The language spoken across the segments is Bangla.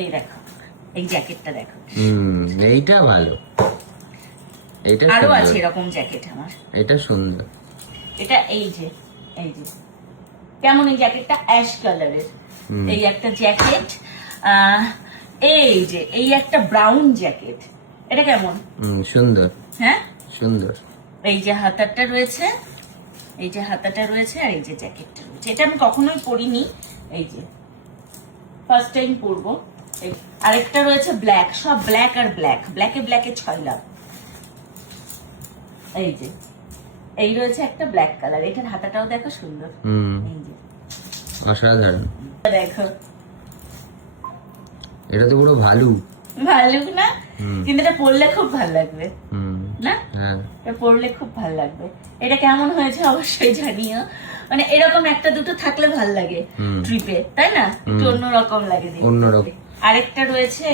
এই দেখো, এই জ্যাকেটটা দেখো, এইটা ভালো, এটা আরো আছে এরকম জ্যাকেট আমার, এটা সুন্দর। এটা এই যে কেমন এই জ্যাকেটটা অ্যাশ কালারের, এই একটা জ্যাকেট, এই যে এই একটা ব্রাউন জ্যাকেট, এটা কেমন? সুন্দর, হ্যাঁ সুন্দর। এই যে হাতাটা রয়েছে, এই যে হাতাটা রয়েছে, আর এই যে জ্যাকেটটা রয়েছে। এটা আমি কখনোই পরিনি, এই যে ফার্স্ট টাইম পরবো। আরেকটা রয়েছে ব্ল্যাক, সব ব্ল্যাক আর ব্ল্যাক, ব্ল্যাকে 6 লাখ। এই যে এই রয়েছে একটা ব্ল্যাক কালার, এটার হাতাটাও দেখো সুন্দর, এই যে অসাধারণ। দেখো এটা তো পুরো ভালুক না, কিন্তু এটা পরলে খুব ভালো লাগবে না? হ্যাঁ, এটা পরলে খুব ভালো লাগবে। এটা কেমন হয়েছে অবশ্যই জানিও, মানে এরকম একটা দুটো থাকলে ভালো লাগে ট্রিপে, তাই না? একটু অন্যরকম লাগে, অন্যরকম। আরেকটা রয়েছে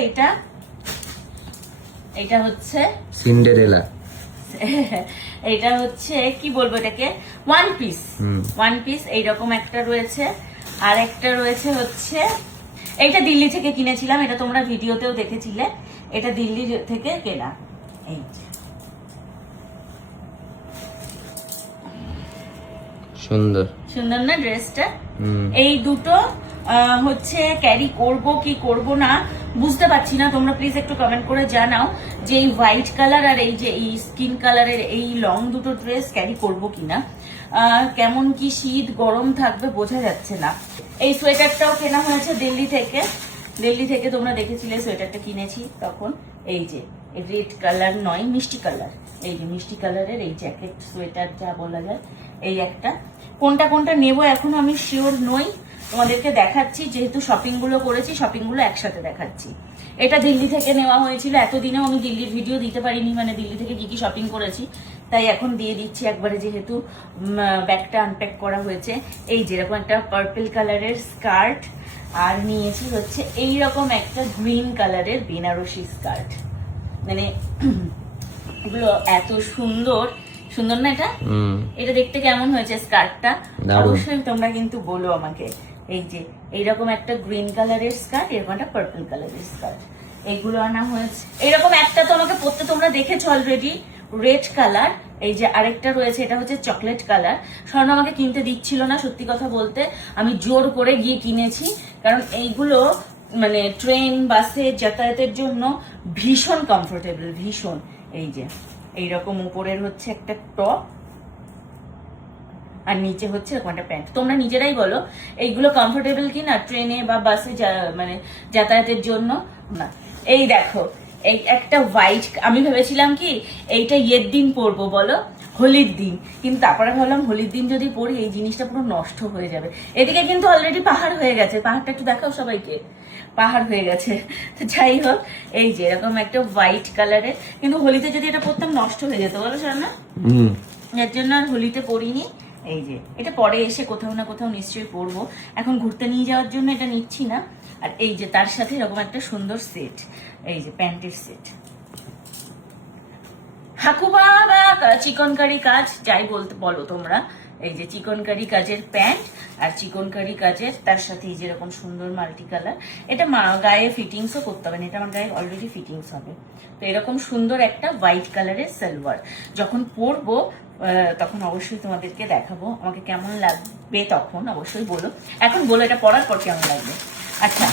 এটা হচ্ছে সিন্ডারেলা, এটা হচ্ছে কি বলবো এটাকে, ওয়ান পিস এইরকম একটা রয়েছে। আর একটা রয়েছে হচ্ছে এইটা দিল্লি থেকে কিনেছিলাম, এটা তোমরা ভিডিওতেও দেখেছিলে, এটা দিল্লি থেকে কেনা। এই সুন্দর সুন্দর না ড্রেসটা? এই দুটো হচ্ছে ক্যারি করব কি করব না বুঝতে পারছি না, তোমরা প্লিজ একটু কমেন্ট করে জানাও যে এই হোয়াইট কালার আর এই যে এই স্কিন কালারের এই লং দুটো ড্রেস ক্যারি করব কিনা। কেমন কি শীত গরম থাকবে বোঝা যাচ্ছে না। এই সোয়েটারটাও কেনা হয়েছে দিল্লি থেকে, তোমরা দেখেছিলে সোয়েটারটা কিনেছি তখন। এই যে রেড কালার নয়, মিষ্টি কালার, এই যে মিষ্টি কালারের এই জ্যাকেট সোয়েটার যা বলা যায়, এই একটা। কোনটা নেবো এখনো আমি শিওর নই, তোমাদেরকে দেখাচ্ছি, যেহেতু শপিং গুলো করেছি, শপিং গুলো একসাথে দেখাচ্ছি। এটা দিল্লি থেকে নেওয়া হয়েছিল, এতদিনেও আমি দিল্লির ভিডিও দিতে পারিনি, মানে দিল্লি থেকে কি কি শপিং করেছি, তাই এখন দিয়ে দিচ্ছি একবারে, যেহেতু ব্যাগটা আনপ্যাক করা হয়েছে। এই যেরকম একটা পার্পল কালারের স্কার্ট, আর নিয়েছি হচ্ছে এইরকম একটা গ্রিন কালারের বেনারসি স্কার্ট। মানে এগুলো এত সুন্দর না? এটা দেখতে কেমন হয়েছে স্কার্টটা অবশ্যই তোমরা কিন্তু বলো আমাকে। এই যে এইরকম একটা গ্রিন কালারের স্কার্ট, এরকম একটা পার্পল কালারের স্কার্ট, এইগুলো আনা হয়েছে। এরকম একটা তো আমাকে পরতে তোমরা দেখেছো অলরেডি, রেড কালার। এই যে আরেকটা রয়েছে, এটা হচ্ছে চকলেট কালার। স্বর্ণ আমাকে কিনতে দিচ্ছিল না, সত্যি কথা বলতে আমি জোর করে গিয়ে কিনেছি, কারণ এইগুলো মানে ট্রেন বাসে যাতায়াতের জন্য ভীষণ কমফোর্টেবল, ভীষণ। এই যে এইরকম উপরের হচ্ছে একটা টপ, আর নিচে হচ্ছে এরকম একটা প্যান্ট। তোমরা নিজেরাই বলো এইগুলো কমফোর্টেবল কি না ট্রেনে বা বাসে মানে যাতায়াতের জন্য। না এই দেখো, এই একটা হোয়াইট, আমি ভেবেছিলাম কি এইটা ইয়ের দিন পরবো বলো, হোলির দিন, কিন্তু তারপরে ভাবলাম হোলির দিন যদি পরি এই জিনিসটা পুরো নষ্ট হয়ে যাবে। এদিকে কিন্তু অলরেডি পাহাড় হয়ে গেছে, পাহাড়টা একটু দেখাও সবাইকে, পাহাড় হয়ে গেছে। তো যাই হোক, এই যে এরকম একটা হোয়াইট কালারের, কিন্তু হোলিতে যদি এটা পরতাম নষ্ট হয়ে যেত বলো না, এর জন্য আর হোলিতে পরিনি। এই যে এটা পরে এসে কোথাও না কোথাও নিশ্চয়ই পরবো, এখন ঘুরতে নিয়ে যাওয়ার জন্য এটা নিচ্ছি না। আর এই যে তার সাথে এরকম একটা সুন্দর সেট, এই যে প্যান্টের সেট, হাকুবা বা চিকনকারি কাজ যাই বলো তোমরা। এই যে চিকনকারি কাজের প্যান্ট আর চিকনকারি কাজের তার সাথে এই যেরকম সুন্দর মাল্টি কালার। এটা গায়ে ফিটিংসও করতে হবে না, এটা আমার গায়ে অলরেডি ফিটিংস হবে। তো এরকম সুন্দর একটা হোয়াইট কালারের সালোয়ার যখন পরবো তখন অবশ্যই তোমাদেরকে দেখাবো আমাকে কেমন লাগবে, তখন অবশ্যই বলো। এখন বলো এটা পরার পর কেমন লাগবে। আচ্ছা,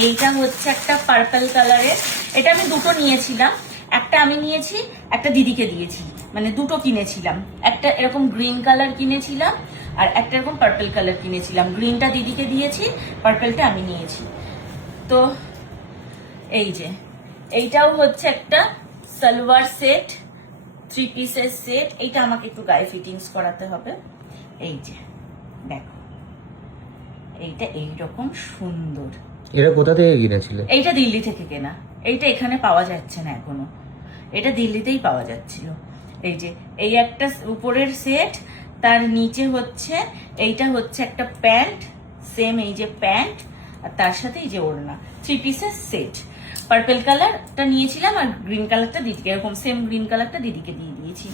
এইটা হচ্ছে একটা পার্পল কালারের, এটা আমি দুটো নিয়েছিলাম, একটা আমি নিয়েছি, একটা দিদিকে দিয়েছি, মানে দুটো কিনেছিলাম। একটা এরকম গ্রিন কালার কিনেছিলাম, আর একটা এরকম পার্পল কালার কিনেছিলাম। গ্রিনটা দিদিকে দিয়েছি, পার্পলটা আমি নিয়েছি। তো এই যে এইটাও হচ্ছে একটা সালোয়ার সেট, 3 পিসের সেট। এইটা আমাকে একটু গায়ে ফিটিংস করাতে হবে। এই যে দেখো, এইটা এইরকম সুন্দর। এটা কোথা থেকে কিনেছিলে? এইটা দিল্লি থেকে কেনা, এইটা এখানে পাওয়া যাচ্ছে না এখনো, এটা দিল্লিতেই পাওয়া যাচ্ছিল। এই যে এই একটা উপরের সেট, তার নিচে হচ্ছে এইটা হচ্ছে একটা প্যান্ট, সেম এই যে প্যান্ট, আর তার সাথে এই যে ওড়না, 3 পিসের সেট। পার্পল কালারটা নিয়েছিলাম, আর গ্রিন কালারটা দিদিকে, এরকম সেম গ্রিন কালারটা দিদিকে দিয়ে দিয়েছি।